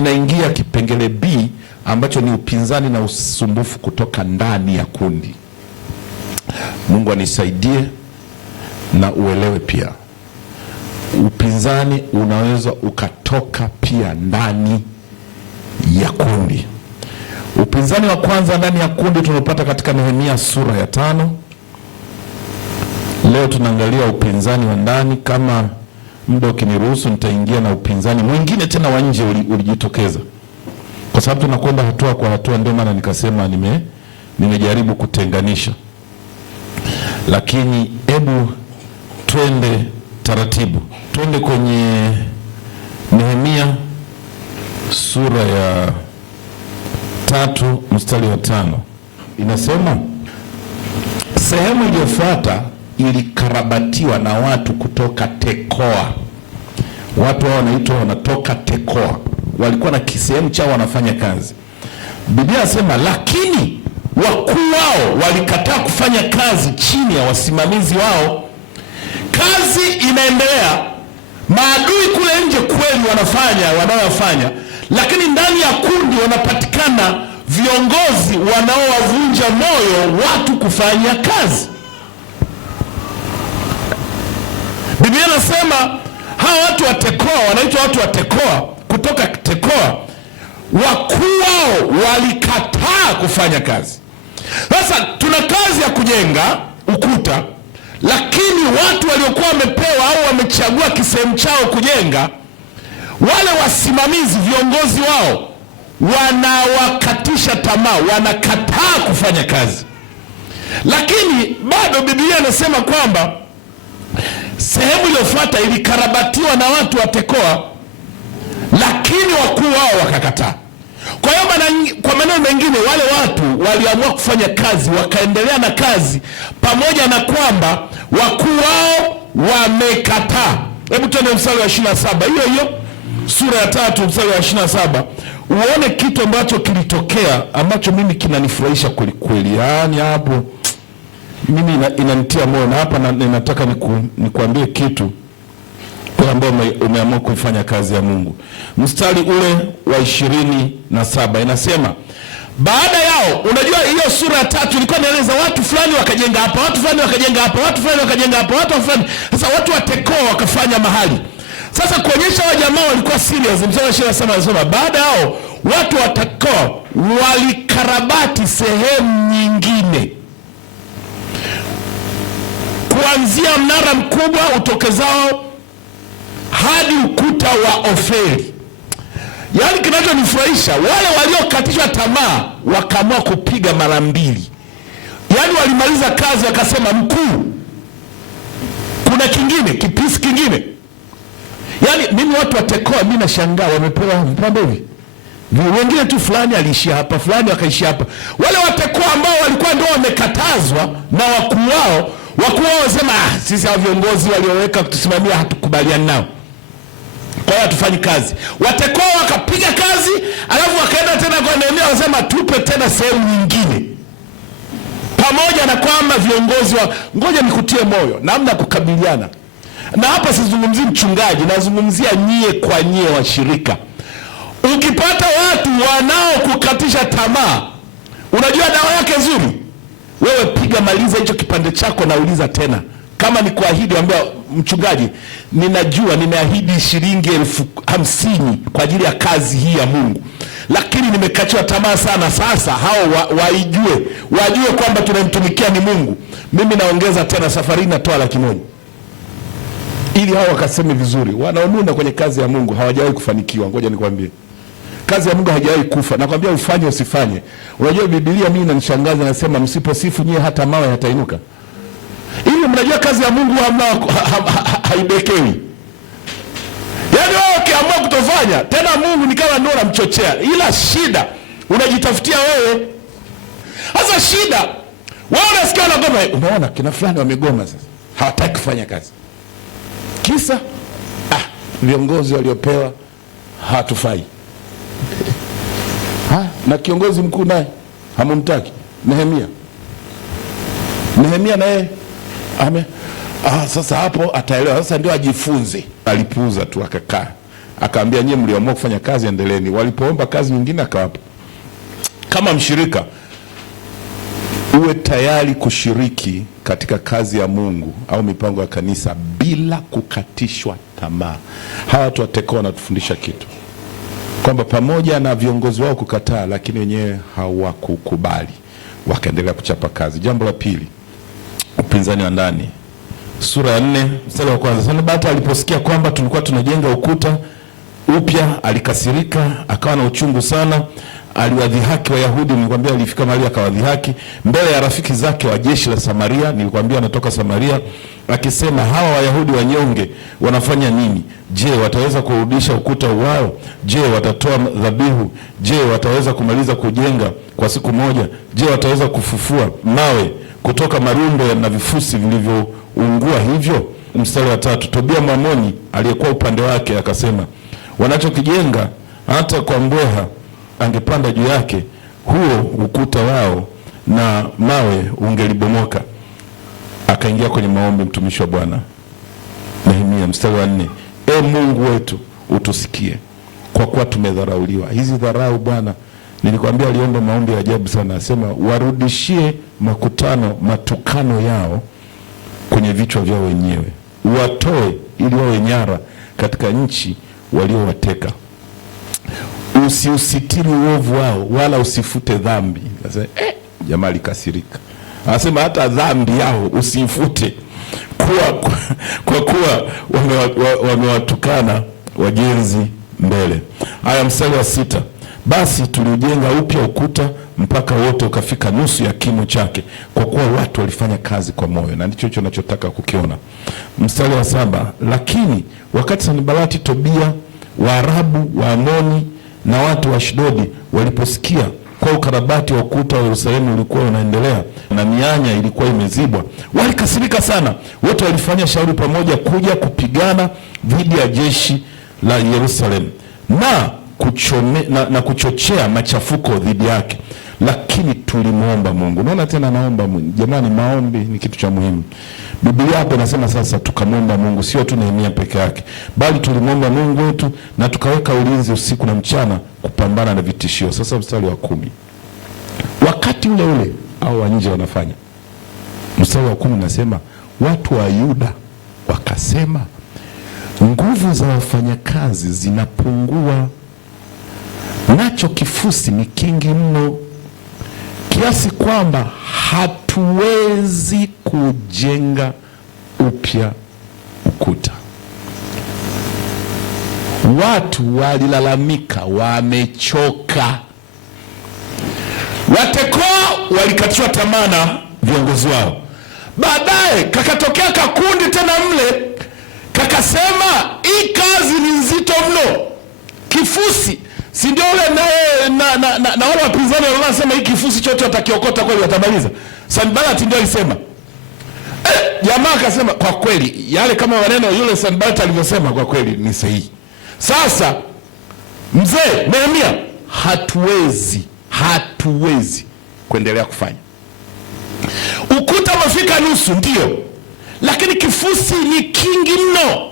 ninaingia kipengele B ambacho ni upinzani na usumbufu kutoka ndani ya kundi. Mungu anisaidie na uelewe pia. Upinzani unaweza ukatoka pia ndani ya kundi. Upinzani wa kwanza ndani ya kundi tunapata katika Nehemia sura ya 5. Leo tunaangalia upinzani wa ndani. Kama muda ukiniruhusu, nitaingia na upinzani mwingine tena wa nje ulijitokeza, kwa sababu tunakwenda hatua kwa hatua. Ndio maana nikasema nimejaribu kutenganisha, lakini hebu twende taratibu. Twende kwenye Nehemia sura ya 3 mstari wa 5. Inasema sehemu iliyofuata ilikarabatiwa na watu kutoka Tekoa. Watu hao wanaitwa wanatoka Tekoa, walikuwa na kisehemu chao wanafanya kazi. Biblia inasema lakini wakuu wao walikataa kufanya kazi chini ya wasimamizi wao. Kazi inaendelea, maadui kule nje kweli wanayofanya, lakini ndani ya kundi wanapatikana viongozi wanaowavunja moyo watu kufanya kazi. Biblia inasema hawa watu wa Tekoa, wanaitwa watu wa Tekoa, kutoka Tekoa, wakuu wao walikataa kufanya kazi. Sasa tuna kazi ya kujenga ukuta, lakini watu waliokuwa wamepewa au wamechagua kisehemu chao kujenga, wale wasimamizi, viongozi wao wanawakatisha tamaa, wanakataa kufanya kazi. Lakini bado Biblia inasema kwamba sehemu iliyofuata ilikarabatiwa na watu wa Tekoa, lakini wakuu wao wakakataa. Kwa hiyo kwa maneno mengine, wale watu waliamua kufanya kazi, wakaendelea na kazi pamoja na kwamba wakuu wao wamekataa. Hebu tuende mstari wa 27, hiyo sura ya 3 mstari wa 27, uone kitu ambacho kilitokea ambacho mimi kinanifurahisha kweli kweli. Yaani hapo mimi inanitia moyo, na hapa ninataka nikuambie kitu kwa ambao umeamua kufanya kazi ya Mungu. Mstari ule wa 27 inasema baada yao, unajua hiyo sura ya 3 ilikuwa inaeleza watu fulani wakajenga hapa, watu fulani wakajenga hapa, watu fulani wakajenga hapa, watu fulani. Sasa watu wa Tekoa wakafanya mahali. Sasa kuonyesha wa jamaa walikuwa serious, mstari wa 27 anasema baada yao watu wa Tekoa walikarabati sehemu nyingine, kuanzia mnara mkubwa utokezao hadi ukuta wa Ofeli. Yaani kinachonifurahisha, wale waliokatishwa tamaa wakaamua kupiga mara mbili. Yaani walimaliza kazi wakasema, mkuu, kuna kingine, kipisi kingine. Yaani mimi watu wa Tekoa mimi nashangaa, wamepewa mpande hivi. Wengine tu fulani aliishia hapa, fulani wakaishia hapa. Wale wa Tekoa ambao walikuwa ndio wamekatazwa na wakuu wao wasema sisi hao viongozi walioweka kutusimamia hatukubaliani nao, kwa hiyo hatufanyi kazi. Watekoa wakapiga kazi, alafu wakaenda tena kwa Nehemia wasema tupe tena sehemu nyingine, pamoja na kwamba viongozi ngoja nikutie moyo namna kukabiliana na hapa. Sizungumzii mchungaji, nazungumzia nyie kwa nyie washirika. Ukipata watu wanaokukatisha tamaa, unajua dawa yake nzuri, wewe piga, maliza hicho kipande chako na uliza tena. Kama ni kuahidi, ambia mchungaji, ninajua nimeahidi shilingi 50,000 kwa ajili ya kazi hii ya Mungu, lakini nimekatiwa tamaa sana. Sasa hao wajue kwamba tunamtumikia ni Mungu. Mimi naongeza tena, safari natoa 100,000, ili hao wakaseme vizuri. Wanaonuna kwenye kazi ya Mungu hawajawahi kufanikiwa. Ngoja nikwambie, kazi ya Mungu haijawahi kufa. Nakwambia ufanye usifanye. Unajua Biblia mimi inanishangaza, nasema msiposifu nyie hata mawe yatainuka. Ili mnajua kazi ya Mungu haibekewi. Yaani wewe ukiamua kutofanya tena, Mungu ni kama ndio anamchochea, ila shida unajitafutia wewe. Sasa shida wewe unasikia wanagoma, umeona kina fulani wamegoma, sasa hawataki kufanya kazi. Kisa viongozi waliopewa hatufai. Na kiongozi mkuu naye hamumtaki. Nehemia naye sasa hapo ataelewa, sasa ndio ajifunze. Alipuuza tu akakaa, akaambia nyie mliamua kufanya kazi, endeleeni. Walipoomba kazi nyingine akawapa. Kama mshirika, uwe tayari kushiriki katika kazi ya Mungu au mipango ya kanisa bila kukatishwa tamaa. Hawa watu wa Tekoa wanatufundisha kitu, kwamba pamoja na viongozi wao kukataa, lakini wenyewe hawakukubali, wakaendelea kuchapa kazi. Jambo la pili, upinzani wa ndani. Sura ya 4 mstari wa kwanza. Sanbalati aliposikia kwamba tulikuwa tunajenga ukuta upya, alikasirika, akawa na uchungu sana. Aliwadhihaki Wayahudi, nilikwambia alifika mahali akawadhihaki mbele ya rafiki zake wa jeshi la Samaria, nilikwambia anatoka Samaria, akisema hawa Wayahudi wanyonge wanafanya nini? Je, wataweza kurudisha ukuta wao? Je, watatoa dhabihu? Je, wataweza kumaliza kujenga kwa siku moja? Je, wataweza kufufua mawe kutoka marundo na vifusi vilivyoungua hivyo? Mstari wa 3, Tobia Mwamoni aliyekuwa upande wake akasema, wanachokijenga hata kwa mbweha angepanda juu yake, huo ukuta wao na mawe ungelibomoka. Akaingia kwenye maombi mtumishi wa Bwana Nehemia. Mstari wa 4, e Mungu wetu utusikie, kwa kuwa tumedharauliwa. Hizi dharau Bwana, nilikwambia aliomba maombi ya ajabu sana, asema warudishie makutano matukano yao kwenye vichwa vyao wenyewe, watoe ili wawe nyara katika nchi waliowateka. Usiusitiri uovu wao wala usifute dhambi. Nasema jamaa alikasirika. Anasema hata dhambi yao usifute, kwa kuwa wamewatukana wajenzi mbele. Haya, mstari wa 6, basi tuliujenga upya ukuta mpaka wote ukafika nusu ya kimo chake, kwa kuwa watu walifanya kazi kwa moyo. Na ndicho hicho ninachotaka kukiona. Mstari wa 7, lakini wakati Sanbalati, Tobia, Waarabu, Waamoni na watu wa Ashdodi waliposikia kwa ukarabati wa ukuta wa Yerusalemu ulikuwa unaendelea na mianya ilikuwa imezibwa, walikasirika sana. Wote walifanya shauri pamoja kuja kupigana dhidi ya jeshi la Yerusalemu na kuchochea machafuko dhidi yake, lakini tulimwomba Mungu. Unaona tena naomba Mungu. Jamani, maombi ni kitu cha muhimu. Biblia hapo inasema sasa tukamwomba Mungu, sio tu Nehemia peke yake, bali tulimwomba Mungu wetu na tukaweka ulinzi usiku na mchana kupambana na vitishio. Sasa mstari wa 10, wakati ule ule au wa nje wanafanya. Mstari wa 10 nasema watu wa Yuda wakasema, nguvu za wafanyakazi zinapungua, nacho kifusi ni kingi mno, kiasi kwamba hatuwezi kujenga upya ukuta. Watu walilalamika, wamechoka. Watekoa walikatishwa tamaa na viongozi wao. Baadaye kakatokea kakundi tena mle, kakasema hii kazi ni nzito mno, kifusi. Si ndio ule na wale wapinzani wanasema hii kifusi chote watakiokota kweli watamaliza. Sanbalati ndio alisema. Jamaa akasema kwa kweli yale kama maneno yule Sanbalati alivyosema kwa kweli ni sahihi. Sasa mzee Nehemia, hatuwezi kuendelea kufanya. Ukuta umefika nusu ndio, lakini kifusi ni kingi mno.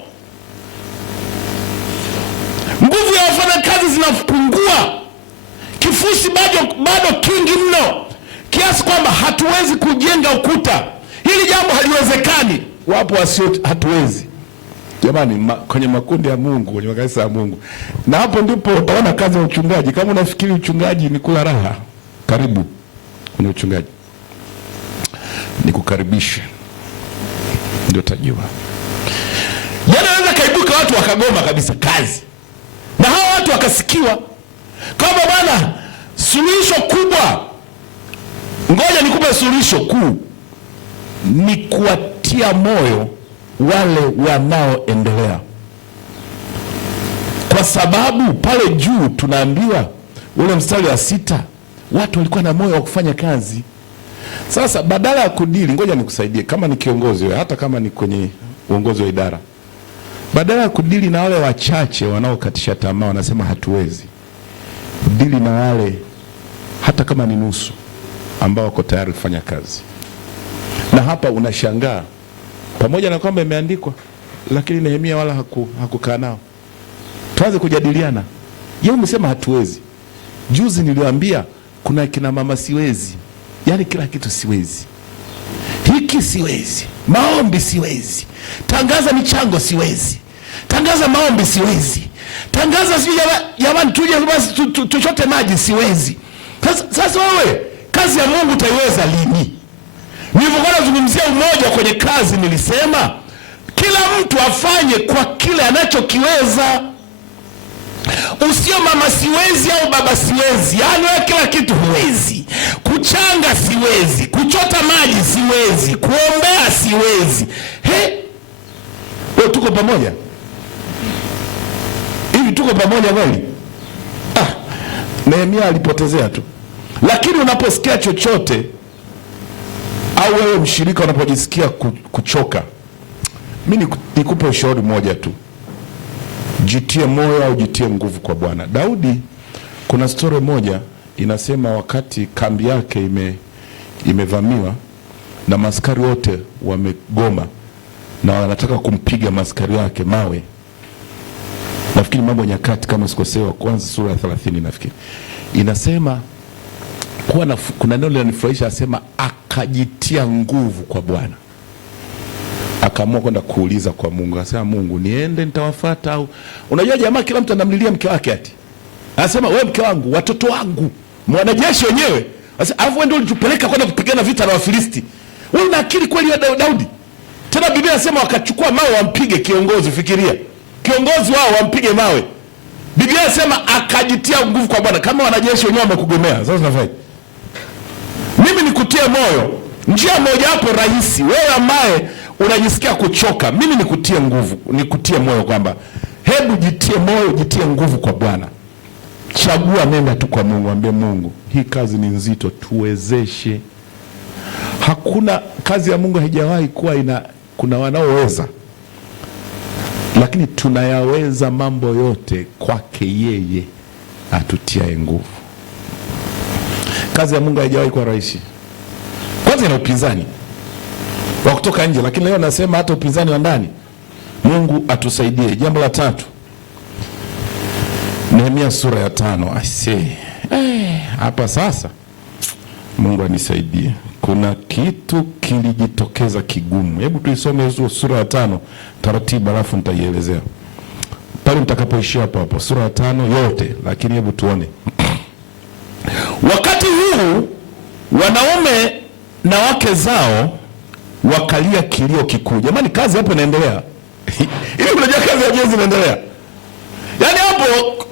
Nguvu ya wafanyakazi zinapungua, kifusi bado kingi mno, kiasi kwamba hatuwezi kujenga ukuta. Hili jambo haliwezekani. Wapo wasio hatuwezi. Jamani, kwenye makundi ya Mungu, kwenye makanisa ya Mungu. Na hapo ndipo utaona kazi ya uchungaji. Kama unafikiri uchungaji ni kula raha, karibu kwenye uchungaji. Nikukaribishe, ndio utajua. Yanaweza kaibuka watu wakagoma kabisa kazi, na hao watu wakasikiwa kwamba bwana, suluhisho kubwa, ngoja nikupe suluhisho kuu, ni kuwatia moyo wale wanaoendelea. Kwa sababu pale juu tunaambiwa ule mstari wa 6, watu walikuwa na moyo wa kufanya kazi. Sasa badala ya kudili, ngoja nikusaidie kama ni kiongozi wewe, hata kama ni kwenye uongozi wa idara, badala ya kudili na wale wachache wanaokatisha tamaa wanasema hatuwezi, dili na wale hata kama ni nusu ambao wako tayari kufanya kazi. Na hapa unashangaa, pamoja na kwamba imeandikwa, lakini Nehemia wala hakukaa nao. tuanze kujadiliana. Yeye umesema hatuwezi. Juzi niliwaambia kuna kina mama siwezi, yaani kila kitu siwezi, hiki siwezi, maombi siwezi, tangaza michango siwezi, tangaza maombi siwezi, tangaza sijui jamani tuje basi tuchote maji siwezi. Sasa wewe kazi ya Mungu utaiweza lini? Nilipokuwa nazungumzia umoja kwenye kazi nilisema kila mtu afanye kwa kile anachokiweza. Usio mama siwezi au baba siwezi, yaani wewe kila kitu huwezi. Kuchanga siwezi, kuchota maji siwezi, kuombea siwezi. Wewe tuko pamoja? Hivi tuko pamoja kweli? Nehemia alipotezea tu. Lakini unaposikia chochote au wewe mshirika unapojisikia kuchoka, mimi nikupe ushauri mmoja tu. Jitie moyo au jitie nguvu kwa Bwana. Daudi, kuna story moja inasema wakati kambi yake imevamiwa na maskari wote wamegoma na wanataka kumpiga maskari wake mawe. Nafikiri Mambo ya Nyakati kama sikosewa kwanza sura ya 30 nafikiri. Inasema kuna neno linanifurahisha, asema akajitia nguvu kwa Bwana. Akaamua kwenda kuuliza kwa Mungu. Anasema Mungu, niende nitawafuata au? Unajua jamaa kila mtu anamlilia mke wake ati. Anasema wewe mke wangu, watoto wangu, mwanajeshi wenyewe. Sasa alafu wewe ndio ulitupeleka kwenda kupigana vita na Wafilisti. Wewe una akili kweli ya Daudi? Tena Biblia inasema wakachukua mawe wampige kiongozi, fikiria. Kiongozi wao wampige mawe. Biblia inasema akajitia nguvu kwa Bwana. Kama wanajeshi wenyewe wamekugomea, sasa unafanya. Mimi nikutie moyo. Njia moja hapo rahisi, wewe ambaye unajisikia kuchoka, mimi nikutie nguvu, nikutie moyo kwamba hebu jitie moyo, jitie nguvu kwa Bwana. Chagua, nenda tu kwa Mungu, ambie Mungu, hii kazi ni nzito, tuwezeshe. Hakuna kazi ya Mungu haijawahi kuwa kuna wanaoweza, lakini tunayaweza mambo yote kwake yeye atutiaye nguvu. Kazi ya Mungu haijawahi kuwa rahisi. Kwanza ina upinzani wa kutoka nje, lakini leo nasema hata upinzani wa ndani. Mungu atusaidie. Jambo la tatu, Nehemia sura ya 5. I say hapa sasa Mungu anisaidie. Kuna kitu kilijitokeza kigumu. Hebu tuisome hizo sura ya 5 taratibu, alafu nitaielezea pale mtakapoishia hapo sura ya 5 yote, lakini hebu tuone. Wakati huu wanaume na wake zao wakalia kilio kikuu. Jamani, kazi hapo inaendelea. Ili unajua kazi ya ujenzi inaendelea. Yaani hapo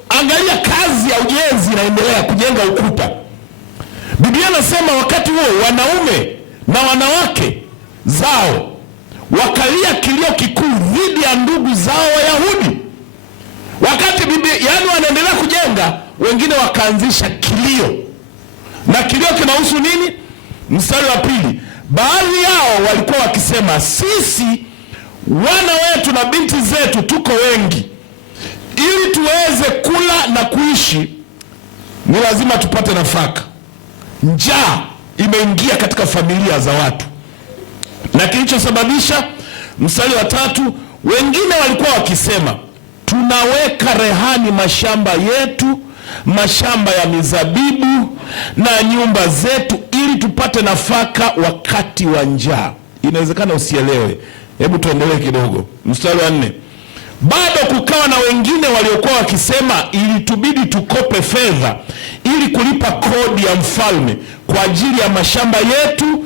angalia, kazi ya ujenzi inaendelea, kujenga ukuta. Biblia inasema wakati huo wanaume na wanawake zao wakalia kilio kikuu dhidi ya ndugu zao Wayahudi. Wakati yaani wanaendelea kujenga, wengine wakaanzisha kilio. Na kilio kinahusu nini? Mstari wa 2. Baadhi yao walikuwa wakisema, sisi wana wetu na binti zetu tuko wengi, ili tuweze kula na kuishi ni lazima tupate nafaka. Njaa imeingia katika familia za watu. Na kilichosababisha, mstari wa 3, wengine walikuwa wakisema, tunaweka rehani mashamba yetu, mashamba ya mizabibu na nyumba zetu, ili tupate nafaka wakati wa njaa. Inawezekana usielewe. Hebu tuendelee kidogo. Mstari wa 4. Bado kukawa na wengine waliokuwa wakisema, ilitubidi tukope fedha ili kulipa kodi ya mfalme kwa ajili ya mashamba yetu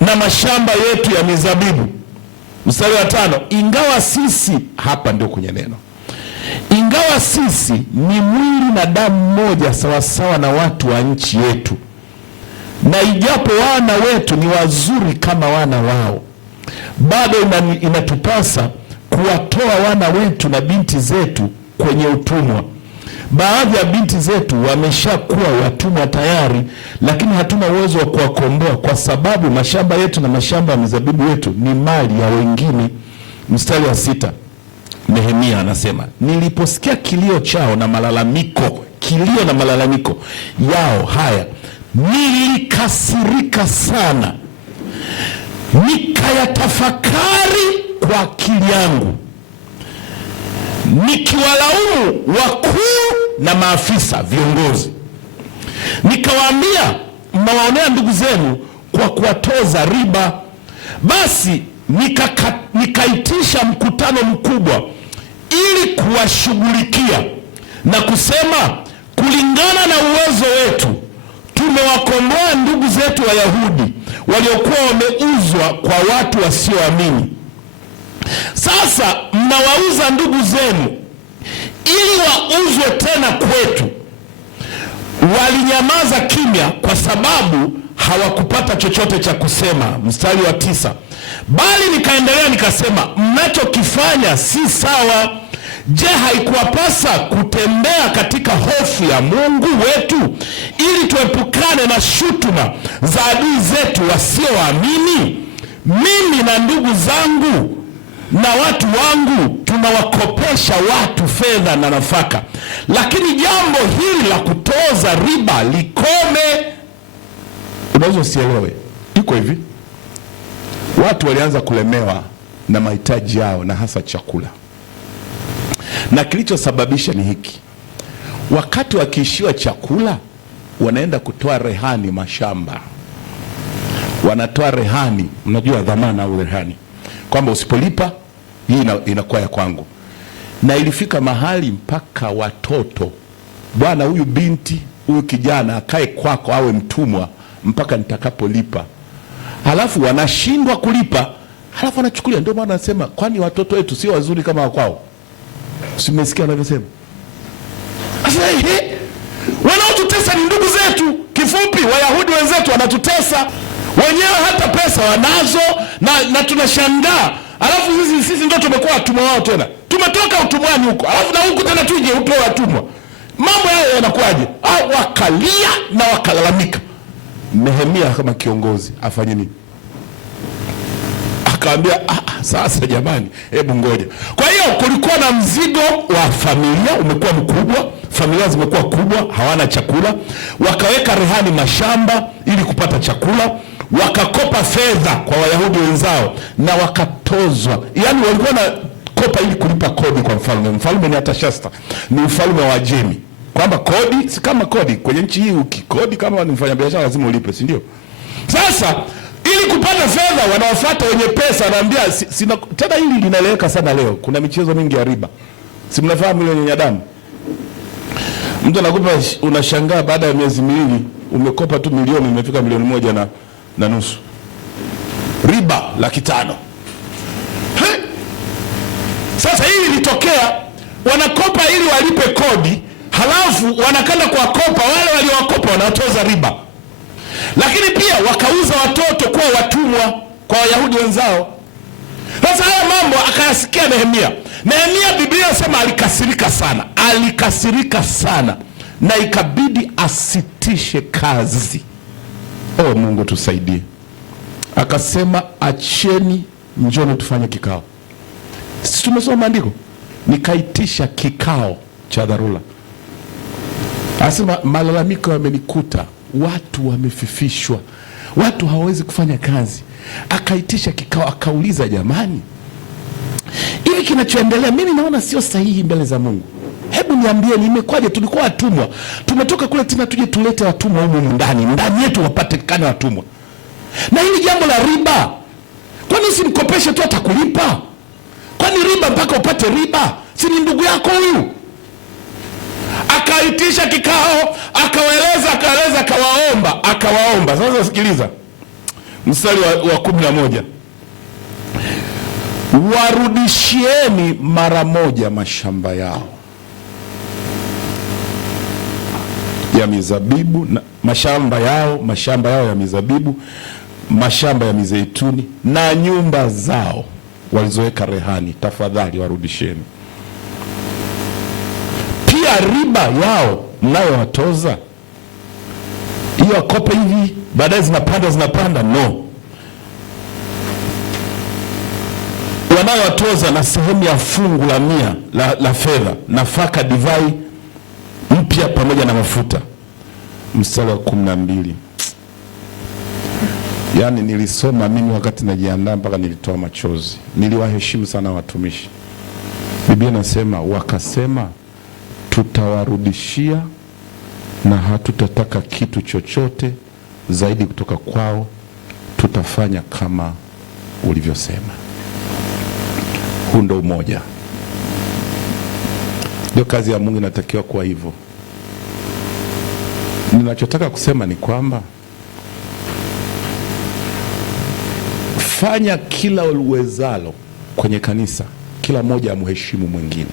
na mashamba yetu ya mizabibu. Mstari wa 5. Ingawa sisi, hapa ndio kwenye neno, ingawa sisi ni mwili na damu moja sawasawa na watu wa nchi yetu, na ijapo wana wetu ni wazuri kama wana wao, bado inatupasa kuwatoa wana wetu na binti zetu kwenye utumwa. Baadhi ya binti zetu wameshakuwa watumwa tayari, lakini hatuna uwezo wa kuwakomboa kwa sababu mashamba yetu na mashamba ya mizabibu yetu ni mali ya wengine. Mstari wa 6. Nehemia anasema, niliposikia kilio chao na malalamiko, kilio na malalamiko yao haya, nilikasirika sana, nikayatafakari kwa akili yangu, nikiwalaumu wakuu na maafisa viongozi, nikawaambia mnawaonea ndugu zenu kwa kuwatoza riba. Basi nikaitisha mkutano mkubwa ili kuwashughulikia na kusema, kulingana na uwezo wetu tumewakomboa ndugu zetu Wayahudi waliokuwa wameuzwa kwa watu wasioamini. Sasa mnawauza ndugu zenu ili wauzwe tena kwetu. Walinyamaza kimya kwa sababu hawakupata chochote cha kusema. Mstari wa 9, bali nikaendelea nikasema, mnachokifanya si sawa. Je, haikuwapasa kutembea katika hofu ya Mungu wetu ili tuepukane na shutuma za adui zetu wasioamini? Mimi na ndugu zangu na watu wangu tunawakopesha watu fedha na nafaka, lakini jambo hili la kutoza riba likome. Unaweza usielewe, iko hivi: watu walianza kulemewa na mahitaji yao na hasa chakula, na kilichosababisha ni hiki: wakati wakiishiwa chakula wanaenda kutoa rehani mashamba, wanatoa rehani, mnajua dhamana au rehani, kwamba usipolipa hii inakuwa ya kwangu. Na ilifika mahali mpaka watoto, bwana, huyu binti huyu kijana akae kwako awe mtumwa mpaka nitakapolipa. Halafu wanashindwa kulipa, halafu wanachukulia. Ndio maana anasema, kwani watoto wetu sio wazuri kama wakwao? Simesikia wanavyosema. Sasa wanaotutesa ni ndugu zetu. Kifupi, Wayahudi wenzetu wanatutesa wenyewe, hata pesa wanazo na tunashangaa. Alafu sisi ndio tumekuwa watumwa wao tena. Tumetoka utumwani huko, alafu na huku tena tuje utoe watumwa. Mambo hayo yanakuwaje? Wakalia na wakalalamika. Nehemia kama kiongozi afanye nini? Akaambia, sasa jamani, hebu ngoja. Kwa hiyo kulikuwa na mzigo wa familia umekuwa mkubwa, familia zimekuwa kubwa, hawana chakula. Wakaweka rehani mashamba ili kupata chakula, wakakopa fedha kwa Wayahudi wenzao na wakatozwa. Yaani walikuwa na kopa ili kulipa kodi kwa mfalme. Mfalme ni Artashasta, ni ufalme wa Ajemi, kwamba kodi si kama kodi kwenye nchi hii. Ukikodi kama ni mfanyabiashara lazima ulipe, si ndio? Sasa ili kupata fedha wanawafuata wenye pesa, wanaambia tena hili linaeleweka sana leo. Kuna michezo mingi ya riba, si mnafahamu ile yenye damu. Mtu anakupa, unashangaa baada ya miezi miwili umekopa tu milioni, imefika milioni 1.5. Riba 500,000. Sasa hili litokea, wanakopa ili walipe kodi, halafu wanakana kwa kopa wale waliowakopa wanatoza riba. Lakini pia wakauza watoto kuwa watumwa kwa Wayahudi wenzao. Sasa haya mambo akayasikia Nehemia. Nehemia, Biblia inasema alikasirika sana na ikabidi asitishe kazi. Mungu tusaidie. Akasema, acheni njoni tufanye kikao. Sisi tumesoma maandiko. Nikaitisha kikao cha dharura. Anasema, malalamiko yamenikuta, watu wamefifishwa, watu hawawezi kufanya kazi. Akaitisha kikao, akauliza, jamani, hivi kinachoendelea mimi naona sio sahihi mbele za Mungu. Hebu niambie, nimekwaje? Tulikuwa watumwa, tumetoka kule tena tuje tulete watumwa humu ndani yetu wapatikane watumwa. Na hili jambo la riba, kwani usimkopeshe tu atakulipa? Kwani riba mpaka upate riba? Si ni ndugu yako huyu? Akaitisha kikao, akawaomba. Sasa sikiliza mstari wa 11, warudishieni mara moja mashamba yao ya mizabibu na mashamba yao ya mizabibu, mashamba ya mizeituni na nyumba zao walizoweka rehani, tafadhali warudisheni. Pia riba yao mnayowatoza, hiyo wakope hivi baadaye zinapanda, no. Wanayowatoza na sehemu ya fungu la 100 la fedha, nafaka, divai mpya pamoja na mafuta. Mstari wa 12. Yaani nilisoma mimi wakati najiandaa mpaka nilitoa machozi. Niliwaheshimu sana watumishi. Biblia inasema wakasema, tutawarudishia na hatutataka kitu chochote zaidi kutoka kwao, tutafanya kama ulivyosema. Huu ndio umoja. Ndio kazi ya Mungu inatakiwa kuwa hivyo. Ninachotaka kusema ni kwamba fanya kila uwezalo kwenye kanisa, kila mmoja amheshimu mwingine,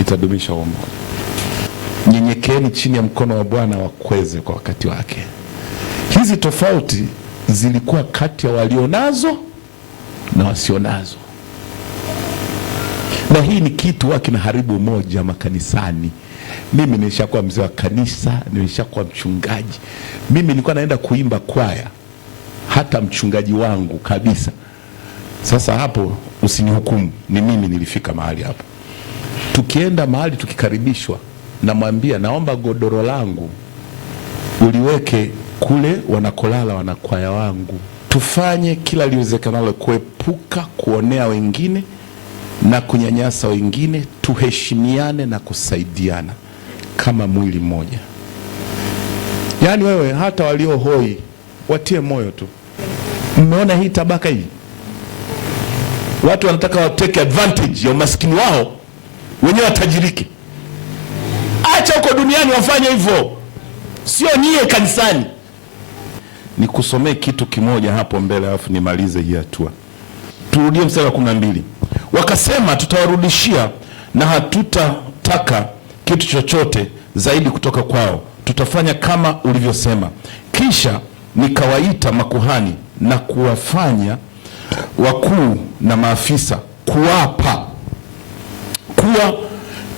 itadumisha umoja. Nyenyekeeni chini ya mkono wa Bwana wakweze kwa wakati wake. Hizi tofauti zilikuwa kati ya walionazo na wasionazo, na hii ni kitu kinaharibu umoja makanisani. Mimi nilishakuwa mzee wa kanisa, nilishakuwa mchungaji. Mimi nilikuwa naenda kuimba kwaya, hata mchungaji wangu kabisa. Sasa hapo usinihukumu, ni mimi nilifika mahali hapo. Tukienda mahali tukikaribishwa, namwambia naomba godoro langu uliweke kule wanakolala wanakwaya wangu. Tufanye kila liwezekanalo kuepuka kuonea wengine na kunyanyasa wengine, tuheshimiane na kusaidiana kama mwili mmoja. Yaani wewe hata walio hoi watie moyo tu. Mmeona hii tabaka hii? Watu wanataka wa take advantage ya umaskini wao, wenyewe watajirike. Acha huko duniani wafanye hivyo, sio nyie kanisani. Nikusomee kitu kimoja hapo mbele alafu nimalize hii hatua. Turudie mstari wa 12. Wakasema, tutawarudishia na hatutataka kitu chochote zaidi kutoka kwao, tutafanya kama ulivyosema. Kisha nikawaita makuhani na kuwafanya wakuu na maafisa kuwapa kuwa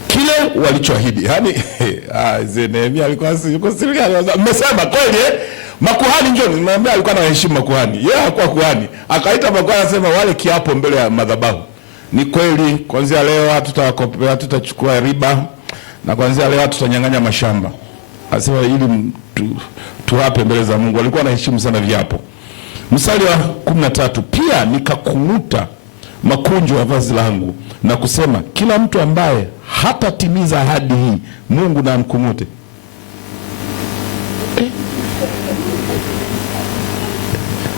kile walichoahidi. Yaani Nehemia alikuwa yuko serious. Mmesema kweli makuhani njoo, nimeambia alikuwa na heshima makuhani. Yeye hakuwa kuhani. Akaita makuhani asema wale kiapo mbele ya madhabahu. Ni kweli kuanzia leo hatutakopea, tutachukua riba, na kuanzia leo tutanyang'anya mashamba. Asema ili tuwape mbele za Mungu. Walikuwa na heshima sana viapo. Mstari wa 13, pia nikakung'uta makunjo ya vazi langu na kusema, kila mtu ambaye hatatimiza ahadi hii Mungu na amkung'ute.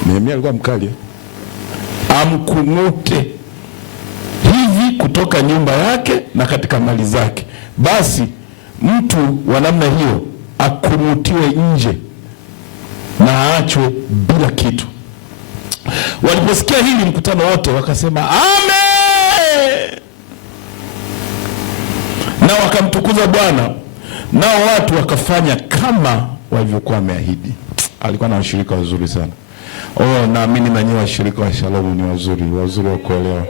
Nehemia alikuwa mkali. Amkung'ute hivi kutoka nyumba yake na katika mali zake. Basi mtu wa namna hiyo akung'utiwe nje na aachwe bila kitu. Waliposikia hili mkutano wote wakasema amen, na wakamtukuza Bwana, nao watu wakafanya kama walivyokuwa wameahidi. Alikuwa na washirika wazuri sana. Naamini na nyinyi washirika wa Shalom ni wazuri wa kuelewa.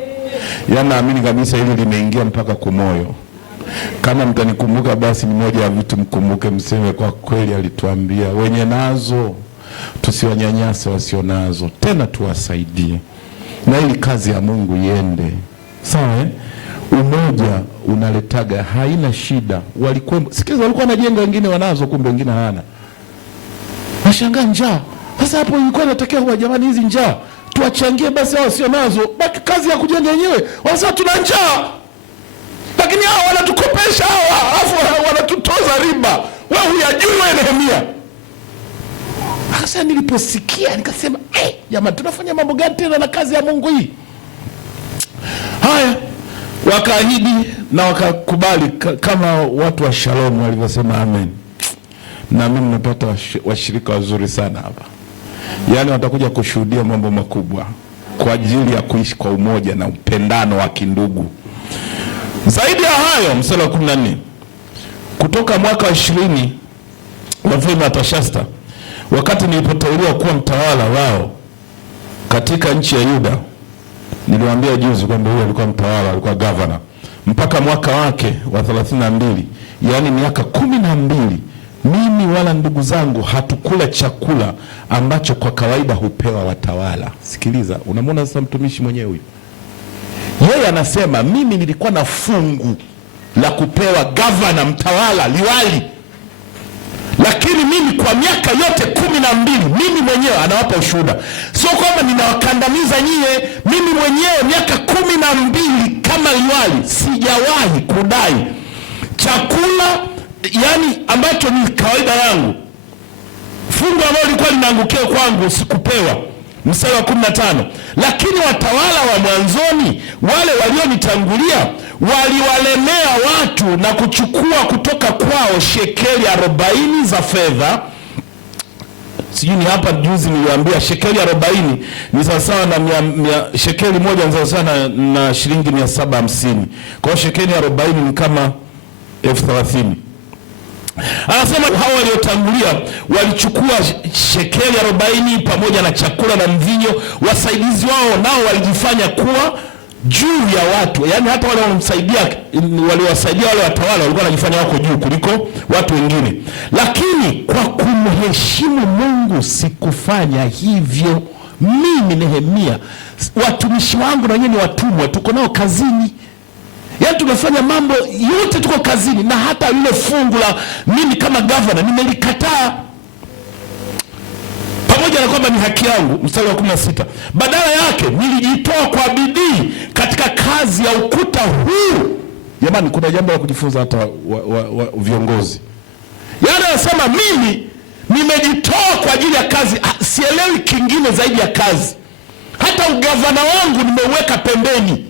Yaani naamini kabisa hili limeingia mpaka kumoyo. Kama mtanikumbuka basi ni moja ya vitu mkumbuke, mseme kwa kweli alituambia wenye nazo tusiwanyanyase wasio nazo, tena tuwasaidie. Na ili kazi ya Mungu iende. Sawa Umoja unaletaga, haina shida. Walikuwa wanajenga, wengine wanazo kumbe wengine hana. Nashangaa njaa. Sasa hapo ilikuwa inatakiwa kwa jamani, hizi njaa tuwachangie basi hao sio nazo. Baki kazi ya kujenga wenyewe. Wanasema tuna njaa. Lakini hao wanatukopesha hao, alafu wanatutoza riba. Wewe huyajui wewe Nehemia. Sasa niliposikia nikasema jamani, tunafanya mambo gani tena na kazi ya Mungu hii? Haya, wakaahidi na wakakubali kama watu wa Shalom walivyosema amen. Na mimi nimepata washirika wazuri sana hapa. Yaani watakuja kushuhudia mambo makubwa kwa ajili ya kuishi kwa umoja na upendano wa kindugu. Zaidi ya hayo, mstari wa 14. Kutoka mwaka wa 20 wa Mfalme Artashasta, wakati nilipoteuliwa kuwa mtawala wao katika nchi ya Yuda, niliwaambia juzi kwamba huyo alikuwa mtawala, alikuwa governor, mpaka mwaka wake wa 32, yani miaka 12, mimi wala ndugu zangu hatukula chakula ambacho kwa kawaida hupewa watawala. Sikiliza, unamwona sasa mtumishi mwenyewe huyu. Yeye anasema mimi nilikuwa na fungu la kupewa governor, mtawala, liwali. Lakini mimi kwa miaka yote 12, mimi mwenyewe anawapa ushuhuda. Sio kwamba ninawakandamiza nyie, mimi mwenyewe miaka 12 kama liwali sijawahi kudai chakula, yani ambacho ni kawaida yangu. Fungu ambalo lilikuwa linaangukia kwangu sikupewa, mstari wa 15. Lakini watawala wa mwanzoni, wale walionitangulia, waliwalemea watu na kuchukua kutoka kwao shekeli 40 za fedha. Sijui ni hapa juzi niliwaambia shekeli 40 ni sawasawa na shekeli moja ni sawasawa na shilingi 750. Kwa hiyo shekeli 40 ni kama 30,000. Anasema hao waliotangulia walichukua shekeli 40 pamoja na chakula na mvinyo. Wasaidizi wao nao walijifanya kuwa juu ya watu, yaani hata wale waliowasaidia wale watawala walikuwa wanajifanya wako juu kuliko watu wengine. Lakini kwa kumheshimu Mungu sikufanya hivyo. Mimi Nehemia, watumishi wangu na wenyewe ni watumwa, tuko nao kazini. Yaani tumefanya mambo yote, tuko kazini, na hata yule fungu la mimi kama governor nimelikataa, pamoja na kwamba ni haki yangu. Mstari wa 16, badala yake nilijitoa kwa bidii katika kazi ya ukuta huu. Jamani, kuna jambo la kujifunza hata viongozi. Yaani anasema mimi nimejitoa kwa ajili ya kazi, sielewi kingine zaidi ya kazi. Hata ugavana wangu nimeuweka pembeni.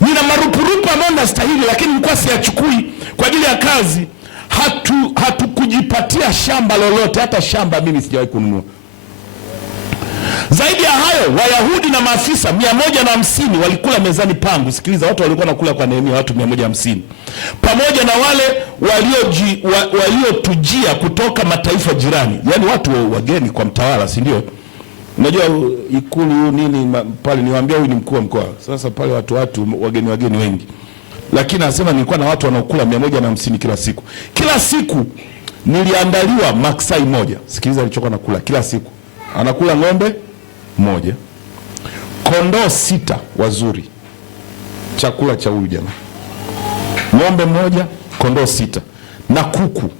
Nina marupurupu ambayo nastahili, lakini nilikuwa siyachukui kwa ajili ya kazi. Hatukujipatia shamba lolote, hata shamba mimi sijawahi kununua. Zaidi ya hayo, Wayahudi na maafisa 150 walikula mezani pangu. Sikiliza, watu walikuwa nakula kwa Nehemia, watu 150, pamoja na wale waliotujia kutoka mataifa jirani, yaani watu wageni kwa mtawala, si ndio? Unajua ikulu nini pale, niwaambia huyu ni mkuu wa mkoa. Sasa pale watu wageni wengi. Lakini anasema nilikuwa na watu wanaokula 150 kila siku. Kila siku niliandaliwa maksai moja. Sikiliza alichokuwa nakula kila siku. Anakula ng'ombe moja, kondoo 6 wazuri. Chakula cha huyu jamaa. Ng'ombe moja, kondoo 6 na kuku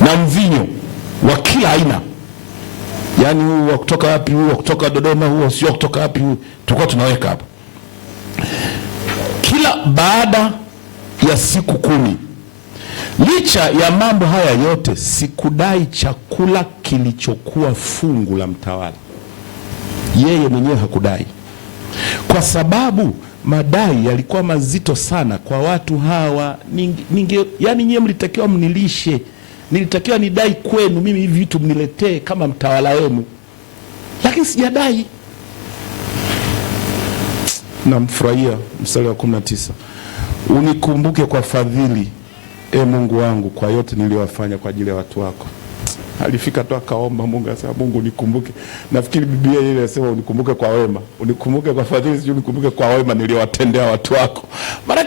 na mvinyo wa kila aina. Yaani huu wa kutoka wapi, huu wa kutoka Dodoma, huu sio kutoka wapi, huu tulikuwa tunaweka hapa. Kila baada ya siku 10. Licha ya mambo haya yote, sikudai chakula kilichokuwa fungu la mtawala. Yeye mwenyewe hakudai, kwa sababu madai yalikuwa mazito sana kwa watu hawa. Yaani nyie mlitakiwa mnilishe, nilitakiwa nidai kwenu mimi hivi vitu mniletee kama mtawala wenu, lakini sijadai. Namfurahia mstari wa 19, unikumbuke kwa fadhili, Mungu wangu, kwa yote niliyowafanya kwa ajili ya watu wako. Alifika tu akaomba Mungu, asema Mungu nikumbuke. Nafikiri Biblia ile inasema unikumbuke kwa wema, unikumbuke kwa fadhili, sio unikumbuke kwa wema niliowatendea watu wako. Maana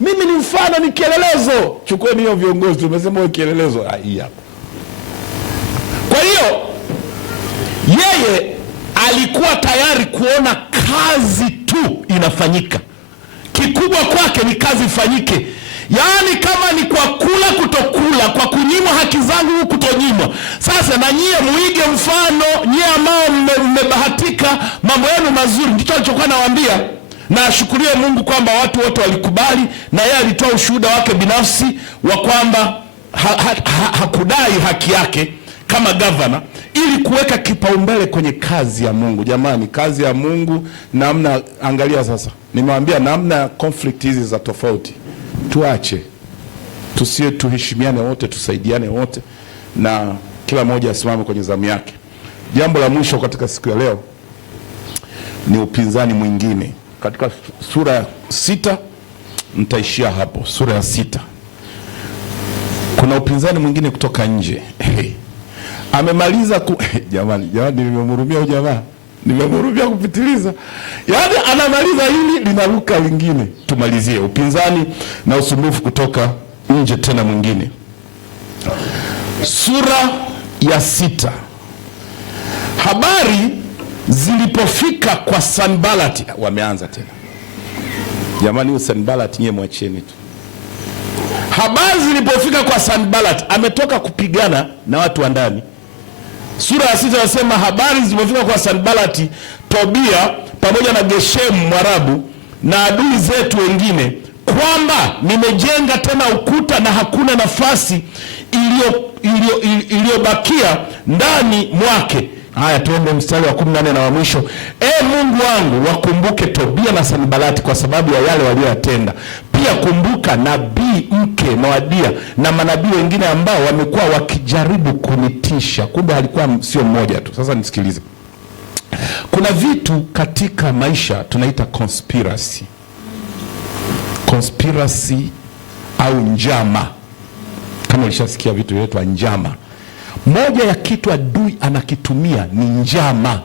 mimi ni mfano, ni kielelezo. Chukueni hiyo viongozi, tumesema wewe kielelezo. Hii hapa. Kwa hiyo yeye alikuwa tayari kuona kazi tu inafanyika. Kikubwa kwake ni kazi ifanyike. Yaani kama ni kwa kula kutokula, kwa kunyimwa haki zangu kutonyimwa. Sasa na nyie muige mfano, nyie ambao mmebahatika mambo yenu mazuri. Ndicho alichokuwa nawaambia. Na ashukuriwe Mungu kwamba watu wote walikubali, na yeye alitoa ushuhuda wake binafsi wa kwamba hakudai haki yake kama governor, ili kuweka kipaumbele kwenye kazi ya Mungu. Jamani, kazi ya Mungu namna, angalia sasa. Nimewaambia namna conflict hizi za tofauti tuache, tusiwe, tuheshimiane wote, tusaidiane wote, na kila mmoja asimame kwenye zamu yake. Jambo la mwisho katika siku ya leo ni upinzani mwingine. Katika sura ya 6, nitaishia hapo, sura ya 6. Kuna upinzani mwingine kutoka nje. Amemaliza jamani, nimemhurumia huyu jamaa. Nimemhurumia kupitiliza. Yaani anamaliza hili linaruka lingine. Tumalizie upinzani na usumbufu kutoka nje tena mwingine. Sura ya 6. Habari zilipofika kwa Sanbalati, wameanza tena. Jamani, huyu Sanbalati nyewe mwacheni tu. Habari zilipofika kwa Sanbalati, ametoka kupigana na watu wa ndani. Sura ya 6 nasema habari zilipofika kwa Sanbalati, Tobia pamoja na Geshemu Mwarabu na adui zetu wengine kwamba nimejenga tena ukuta na hakuna nafasi iliyobakia ndani mwake. Haya, tuombe mstari wa 14 na wa mwisho. Mungu wangu, wakumbuke Tobia na Sanbalati kwa sababu ya yale walioyatenda. Pia kumbuka nabii mke Noadia na manabii wengine ambao wamekuwa wakijaribu kunitisha. Kumbe alikuwa sio mmoja tu. Sasa nisikilize. Kuna vitu katika maisha tunaita conspiracy. Conspiracy au njama. Kama ulishasikia vitu vinaitwa njama. Moja ya kitu adui anakitumia ni njama.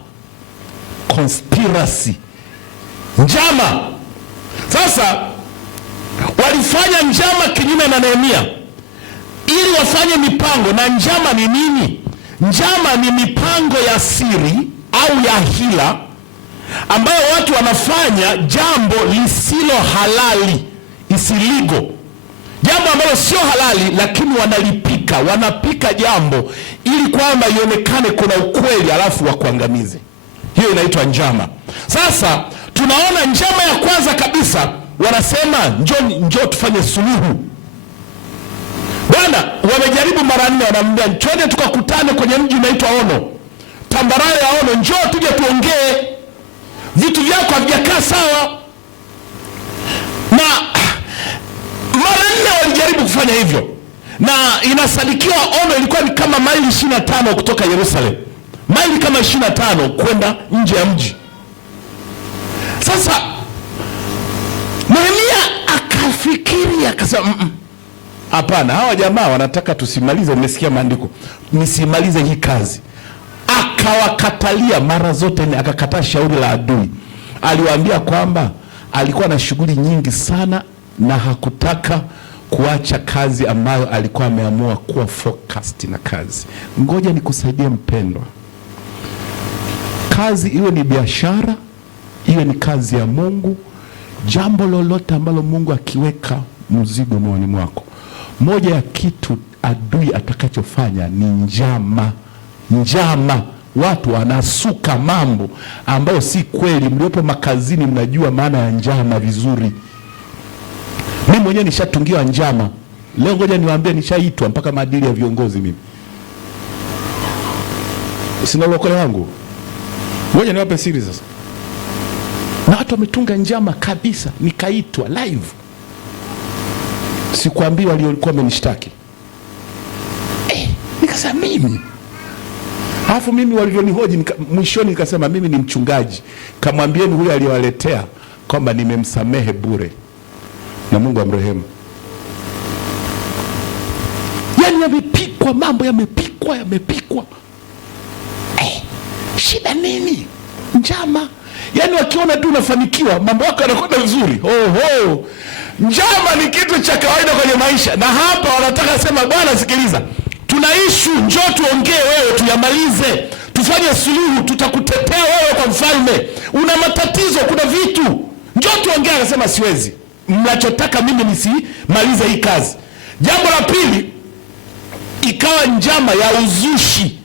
Conspiracy. Njama. Sasa walifanya njama kinyume na Nehemia ili wafanye mipango. Na njama ni nini? Njama ni mipango ya siri au ya hila ambayo watu wanafanya jambo lisilo halali, isiligo, jambo ambalo sio halali, lakini wanapika jambo ili kwamba ionekane kuna ukweli, alafu wakuangamize. Hiyo inaitwa njama. Sasa tunaona njama ya kwanza kabisa, wanasema njoo tufanye suluhu. Bwana, wamejaribu mara 4, wanamwambia twende tukakutane kwenye mji unaitwa Ono, tambarare ya Ono, njoo tuje tuongee, vitu vyako havijakaa sawa. Na mara 4 walijaribu kufanya hivyo, na inasadikiwa Ono ilikuwa ni kama maili 25 kutoka Yerusalemu, maili kama 25 kwenda nje ya mji. Sasa Nehemia akafikiri, akasema hapana, hawa jamaa wanataka tusimalize, nimesikia maandiko, nisimalize hii kazi. Akawakatalia mara zote, akakataa shauri la adui. Aliwaambia kwamba alikuwa na shughuli nyingi sana na hakutaka kuacha kazi ambayo alikuwa ameamua kuwa focused na kazi. Ngoja nikusaidie mpendwa, kazi iwe ni biashara, iwe ni kazi ya Mungu, jambo lolote ambalo Mungu akiweka mzigo moyoni mwako, moja ya kitu adui atakachofanya ni njama. Njama. Watu wanasuka mambo ambayo si kweli. Mliopo makazini mnajua maana ya njama vizuri. Mimi mwenyewe nishatungiwa njama. Leo ngoja niwaambie, nishaitwa mpaka maadili ya viongozi mimi. Sina lokole wangu. Ngoja niwape siri sasa. Na watu wametunga njama kabisa, nikaitwa live. Sikwambii waliokuwa wamenishtaki. Nikasema mimi. Alafu mimi walivyonihoji mwishoni nikasema mimi ni mchungaji. Kamwambieni huyu aliyowaletea kwamba nimemsamehe bure. Na Mungu amrehemu. Yaani yamepikwa mambo, yamepikwa. Shida nini? Njama. Yaani wakiona tu unafanikiwa, mambo yako yanakwenda vizuri. Oho. Njama ni kitu cha kawaida kwenye maisha. Na hapa wanataka sema, Bwana sikiliza, tuna issue, njoo tuongee wewe tuyamalize. Tufanye suluhu, tutakutetea wewe kwa mfalme. Una matatizo, kuna vitu. Njoo tuongee. Akasema siwezi. Mnachotaka mimi nisimalize hii kazi. Jambo la pili, ikawa njama ya uzushi.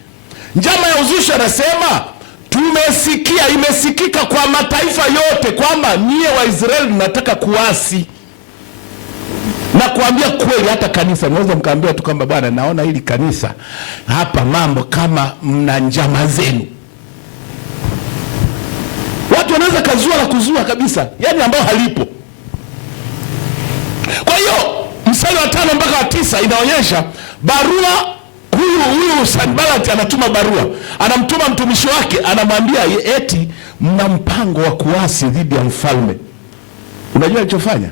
Njama ya uzushi anasema, tumesikia, imesikika kwa mataifa yote kwamba nyie Waisraeli mnataka kuasi. Na kuambia kweli, hata kanisa mweza mkaambia tu kwamba Bwana, naona hili kanisa hapa mambo kama mna njama zenu. Watu wanaweza kazua la kuzua kabisa, yani ambao halipo. Kwa hiyo mstari wa 5 mpaka wa 9 inaonyesha barua. Huyu Sanbalati anatuma barua, anamtuma mtumishi wake, anamwambia eti mna mpango wa kuasi dhidi ya mfalme. Unajua alichofanya?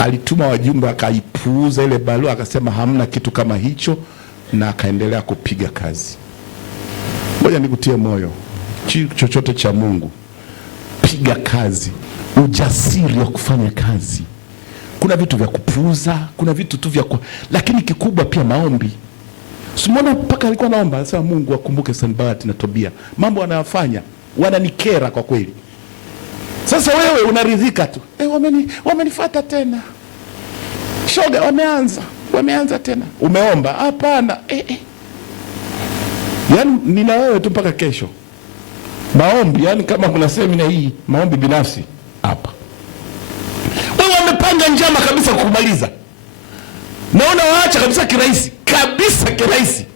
Alituma wajumbe, akaipuuza ile barua, akasema hamna kitu kama hicho, na akaendelea kupiga kazi. Ngoja nikutie moyo, chochote cha Mungu, piga kazi, ujasiri wa kufanya kazi. Kuna vitu vya kupuuza, kuna vitu tu vya lakini kikubwa pia maombi. Simona mpaka alikuwa naomba, anasema Mungu akumbuke Sanbalati na Tobia. Mambo wanayofanya wananikera kwa kweli. Sasa wewe unaridhika tu. Wamenifuata tena. Shoga wameanza tena. Umeomba? Hapana. Yaani nina wewe tu mpaka kesho. Maombi, yani kama kuna semina hii, maombi binafsi hapa. kabisa kukumaliza. Naona waacha kabisa kirahisi kabisa, kirahisi.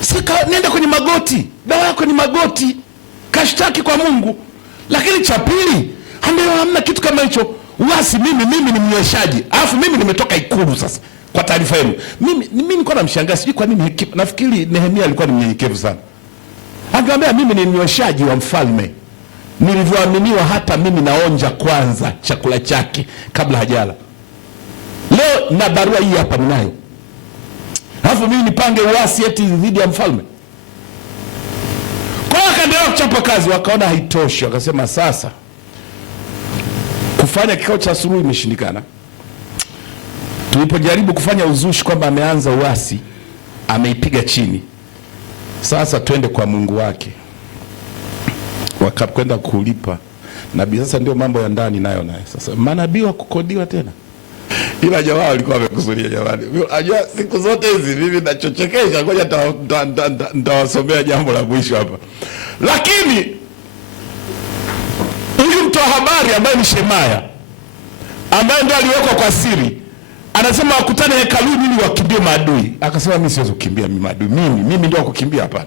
Sasa nenda kwenye magoti, dawa yako ni magoti, kashtaki kwa Mungu. Lakini cha pili, hamna kitu kama hicho. Uasi, mimi ni mnyweshaji, alafu mimi nimetoka Ikulu. Sasa kwa taarifa yenu, mimi nilikuwa namshangaa, sijui kwa nini nafikiri Nehemia alikuwa ni mnyenyekevu sana. Angeambia mimi ni mnyweshaji wa mfalme, nilivyoaminiwa hata mimi naonja kwanza chakula chake kabla hajala. Leo na barua hii hapa ninayo, alafu mimi nipange uasi eti dhidi ya mfalme? Kwa hiyo akaendelea kuchapa kazi, wakaona haitoshi, wakasema sasa kufanya kikao cha suluhu imeshindikana. Tulipojaribu kufanya uzushi kwamba ameanza uasi, ameipiga chini, sasa twende kwa Mungu wake. Wakakwenda kulipa nabii. Sasa ndio mambo ya ndani nayo sasa manabii wa kukodiwa tena. Ila jamaa walikuwa wamekusudia, jamani. Unajua siku zote hizi mimi nachochekesha, ngoja nitawasomea jambo la mwisho hapa. Lakini huyu mtu wa habari ambaye ni Shemaya, ambaye ndio aliwekwa kwa siri, anasema wakutane hekaluni ili wakimbie maadui. Akasema mimi siwezi kukimbia maadui, mimi ndio kukimbia, hapana.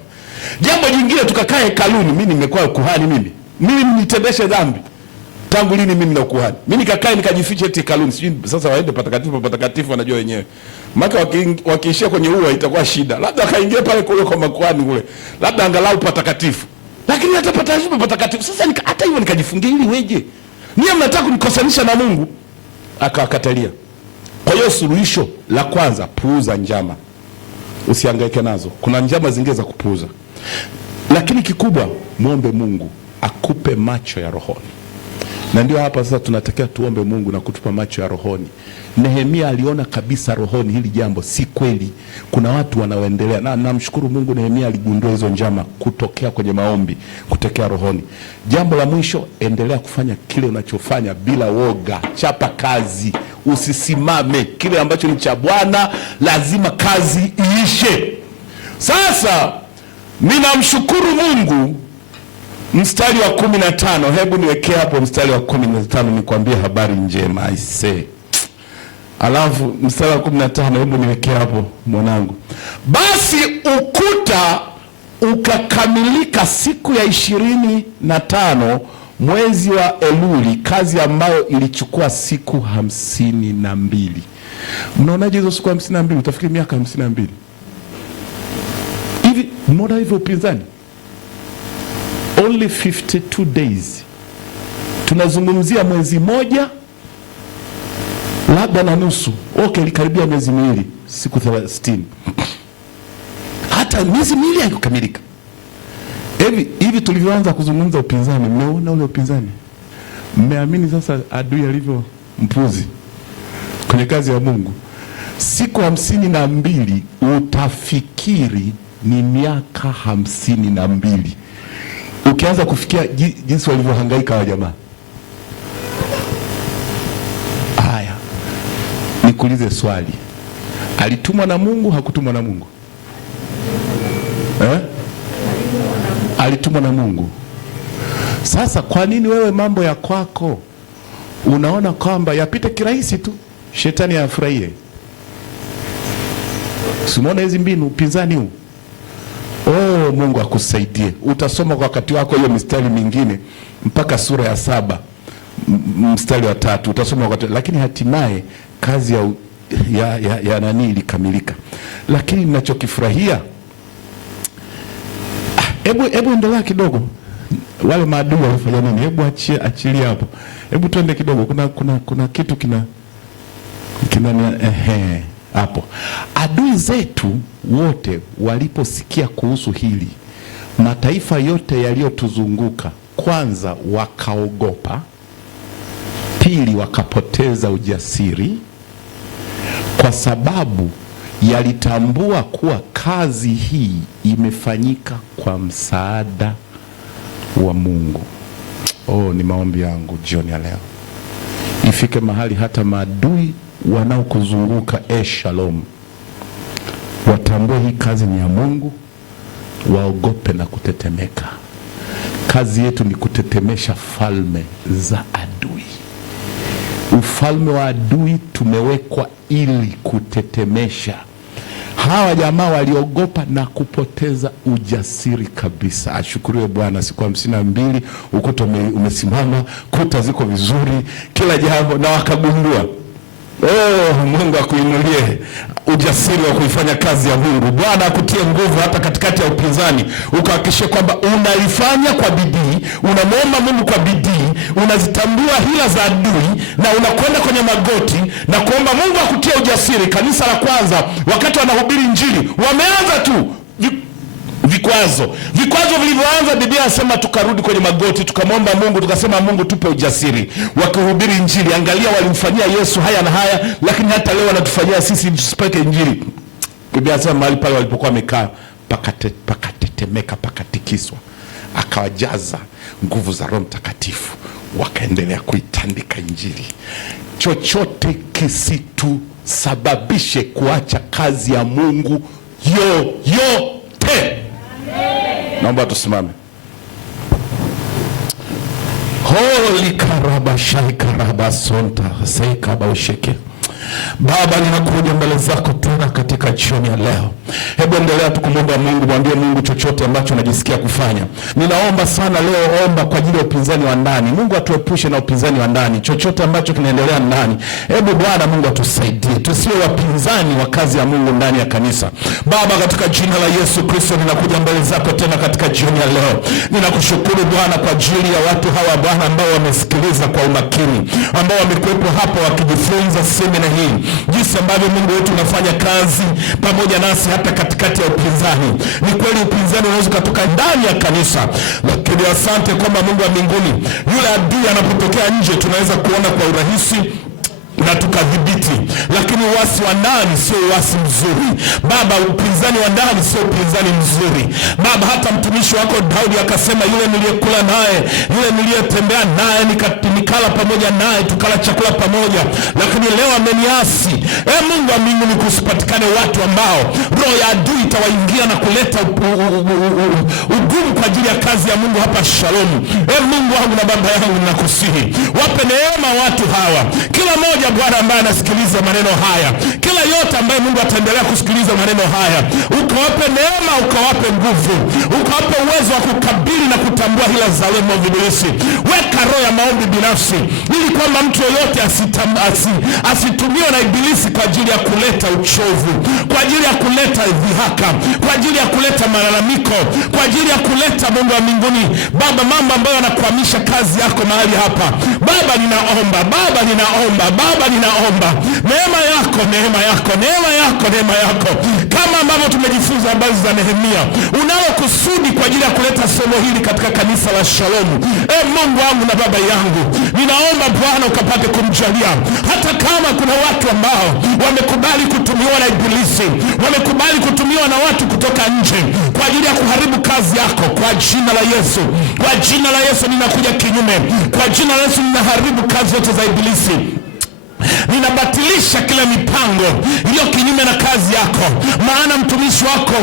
Jambo jingine, tukakaa hekaluni, mimi nimekuwa kuhani, mimi nitendeshe dhambi tangu lini mimi na kuhani? Mimi nikakae nikajifiche eti hekaluni, sijui sasa waende patakatifu wanajua wenyewe. Maana wakiishia kwenye ua itakuwa shida. Labda akaingia pale kule kwa makuhani kule, labda angalau patakatifu. Lakini hata patakatifu. Sasa hata hivyo nikajifungia ili weje? Nia mnataka kunikosanisha na Mungu? Akawakatalia. Kwa hiyo suluhisho la kwanza, puuza njama. Usihangaike nazo. Kuna njama zingine za kupuuza. Lakini kikubwa, muombe Mungu akupe macho ya rohoni. Na ndio hapa sasa tunatakiwa tuombe Mungu na kutupa macho ya rohoni. Nehemia aliona kabisa rohoni hili jambo si kweli, kuna watu wanaoendelea, na namshukuru Mungu Nehemia aligundua hizo njama kutokea kwenye maombi, kutokea rohoni. Jambo la mwisho, endelea kufanya kile unachofanya bila woga. Chapa kazi, usisimame. Kile ambacho ni cha Bwana lazima kazi iishe. Sasa ninamshukuru Mungu. Mstari wa 15, hebu niwekee hapo mstari wa 15 nikwambie habari njema aisee. Alafu mstari wa 15 hebu niwekee hapo mwanangu. Basi ukuta ukakamilika siku ya 25 mwezi wa Eluli, kazi ambayo ilichukua siku 52. Mnaonaje hizo siku 52? Utafikiri miaka 52. Hivi mbona hivyo upinzani? Only 52 days. Tunazungumzia mwezi moja labda na nusu. Okay, likaribia miezi miwili, siku 30. Hata miezi miwili haikukamilika. Hivi tulivyoanza kuzungumza upinzani, mmeona ule upinzani? Mmeamini sasa adui alivyo mpuzi kwenye kazi ya Mungu? Siku 52 utafikiri ni miaka 52. Ukianza kufikia jinsi walivyohangaika wa jamaa. Haya, nikuulize swali. Alitumwa na Mungu, hakutumwa na Mungu? Alitumwa na Mungu. Sasa kwa nini wewe mambo ya kwako unaona kwamba yapite kirahisi tu, shetani afurahie? Usimuone hizi mbinu upinzani huu. Oh, Mungu akusaidie. Utasoma kwa wakati wako hiyo mistari mingine mpaka sura ya 7 mstari wa 3 utasoma wakati, lakini hatimaye kazi ya nani ilikamilika. Lakini ninachokifurahia, hebu endelea kidogo. Wale maadui walifanya nini? Hebu achilia hapo. Hebu twende kidogo. Kuna kitu kina hapo. Adui zetu wote waliposikia kuhusu hili, mataifa yote yaliyotuzunguka, kwanza wakaogopa, pili wakapoteza ujasiri, kwa sababu yalitambua kuwa kazi hii imefanyika kwa msaada wa Mungu. Oh, ni maombi yangu jioni ya leo ifike mahali hata maadui wanaokuzunguka shalom watambue hii kazi ni ya Mungu, waogope na kutetemeka. Kazi yetu ni kutetemesha falme za adui. ufalme wa adui tumewekwa ili kutetemesha. Hawa jamaa waliogopa na kupoteza ujasiri kabisa. Ashukuriwe Bwana, siku 52 ukuta umesimama, kuta ziko vizuri, kila jambo, na wakagundua. Mungu akuinulie ujasiri wa kuifanya kazi ya Mungu. Bwana akutie nguvu hata katikati ya upinzani, ukahakikisha kwamba unaifanya kwa bidii, unamwomba Mungu kwa bidii, unazitambua hila za adui, na unakwenda kwenye magoti na kuomba Mungu akutie ujasiri. Kanisa la kwanza wakati wanahubiri Injili wameanza tu vikwazo vilivyoanza, Biblia inasema tukarudi kwenye magoti, tukamwomba Mungu, tukasema Mungu tupe ujasiri wakihubiri Injili. Angalia, walimfanyia Yesu haya na haya, lakini hata leo wanatufanyia sisi tusipeke Injili. Biblia inasema mahali pale walipokuwa wamekaa pakatetemeka, pakatikiswa, akawajaza nguvu za Roho Mtakatifu, wakaendelea kuitandika Injili. Chochote kisitusababishe kuacha kazi ya Mungu yoyote. Naomba tusimame. Holy karaba shai karaba sonta seika bausheke. Baba, ninakuja mbele zako tena katika jioni ya leo. Hebu endelea tukumwomba Mungu, mwambie Mungu chochote ambacho unajisikia kufanya. Ninaomba sana leo, omba kwa ajili ya upinzani wa ndani. Mungu atuepushe na upinzani wa ndani, chochote ambacho kinaendelea ndani. Hebu Bwana Mungu atusaidie tusiwe wapinzani wa kazi ya Mungu ndani ya kanisa. Baba, katika jina la Yesu Kristo ninakuja mbele zako tena katika jioni ya leo. Ninakushukuru Bwana kwa ajili ya watu hawa Bwana ambao wamesikiliza kwa umakini, ambao wamekuwepo hapa wakijifunza semina hii, jinsi ambavyo Mungu wetu unafanya kazi pamoja nasi hata katikati ya upinzani. Ni kweli upinzani unaweza kutoka ndani ya kanisa, lakini asante kwamba Mungu wa mbinguni, yule adui anapotokea nje tunaweza kuona kwa urahisi na tukadhibiti, lakini uasi wa ndani sio uasi mzuri. Baba, upinzani wa ndani sio upinzani mzuri. Baba, hata mtumishi wako Daudi akasema, yule niliyekula naye, yule niliyetembea naye, nikala pamoja naye, tukala chakula pamoja, lakini leo ameniasi. Mungu wa mbinguni, kusipatikane watu ambao roho ya adui itawaingia na kuleta ugumu kwa ajili ya kazi ya Mungu hapa Shalom. Mungu wangu na Baba yangu, ninakusihi wape neema watu hawa, kila moja Bwana ambaye anasikiliza maneno haya, kila yote ambaye Mungu ataendelea kusikiliza maneno haya, ukawape neema, ukawape nguvu, ukawape uwezo wa kukabili na kutambua hila za mwovu ibilisi. Weka roho ya maombi binafsi, ili kwamba mtu yoyote asitumiwe na ibilisi kwa ajili ya kuleta uchovu, kwa ajili ya kuleta dhihaka, kwa ajili ya kuleta malalamiko, kwa ajili ya kuleta Mungu wa mbinguni Baba mambo ambayo yanakwamisha kazi yako mahali hapa. Baba ninaomba, Baba ninaomba, Baba ninaomba neema yako, neema yako, neema yako, neema yako, kama ambavyo tumejifunza habari za Nehemia, unao kusudi kwa ajili ya kuleta somo hili katika kanisa la Shalom. Mungu wangu na Baba yangu, ninaomba Bwana ukapate kumjalia, hata kama kuna watu ambao wamekubali kutumiwa na ibilisi, wamekubali kutumiwa na watu kutoka nje kwa ajili ya kuharibu kazi yako, kwa jina la Yesu, kwa jina la Yesu ninakuja kinyume, kwa jina la Yesu ninaharibu kazi zote za ibilisi. Ninabatilisha kila mipango iliyo kinyume na kazi yako, maana mtumishi wako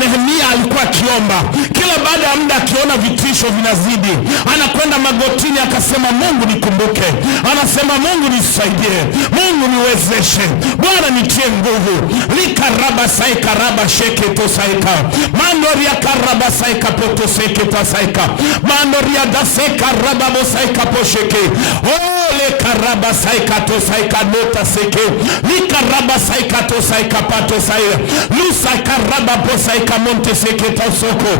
Nehemia alikuwa akiomba kila baada ya muda, akiona vitisho vinazidi, anakwenda magotini akasema, Mungu nikumbuke, anasema Mungu nisaidie, Mungu niwezeshe, Bwana nitie nguvu. Likaraba saika raba sheke tosaika mandoria karaba saika potoseke tosaika mandoria daseka raba bosaika posheke ole karaba saika tosaika nota seke likaraba saika tosaika pato saika lusa karaba bosaika monte seke tosoko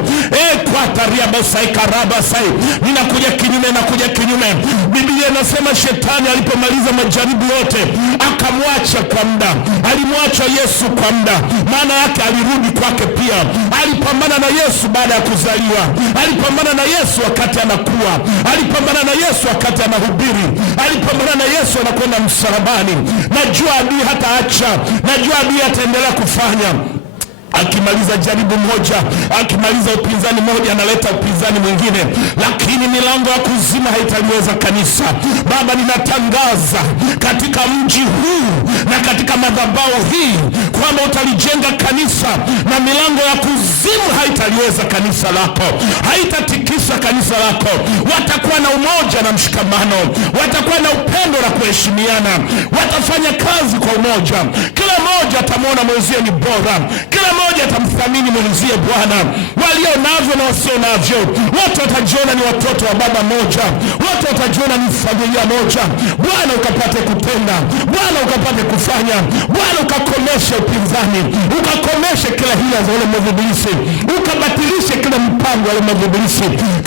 kwataria bosaika raba sai. Ninakuja kinyume, nakuja kinyume. Biblia inasema shetani alipomaliza majaribu yote akamwacha kwa muda, alimwacha Yesu kwa muda, maana yake alirudi kwake pia. Alipambana na Yesu baada ya kuzaliwa, alipambana na Yesu wakati anakuwa, alipambana na Yesu wakati anahubiri, alipambana na Yesu anakwenda msalabani. Najua adui hataacha, najua adui ataendelea kufanya, Akimaliza jaribu moja, akimaliza upinzani moja, analeta upinzani mwingine, lakini milango ya kuzimu haitaliweza kanisa. Baba, ninatangaza katika mji huu na katika madhabahu hii kwamba utalijenga kanisa na milango ya kuzimu haitaliweza kanisa lako, haitatikisa kanisa lako. Watakuwa na umoja na mshikamano, watakuwa na upendo na kuheshimiana, watafanya kazi kwa umoja. Kila mmoja atamwona mwenzie ni bora, kila mmoja atamthamini mwenzie. Bwana, walio navyo na wasio navyo, wote watajiona ni watoto wa baba moja, wote watajiona ni familia moja. Bwana, ukapate kutenda, Bwana ukapate kufanya, Bwana ukakomeshe upinzani, ukakomeshe kila hila za wale mwovu, ukabatilishe kila mpango wa wale mwovu,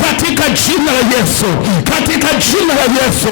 katika jina la Yesu, katika jina la Yesu.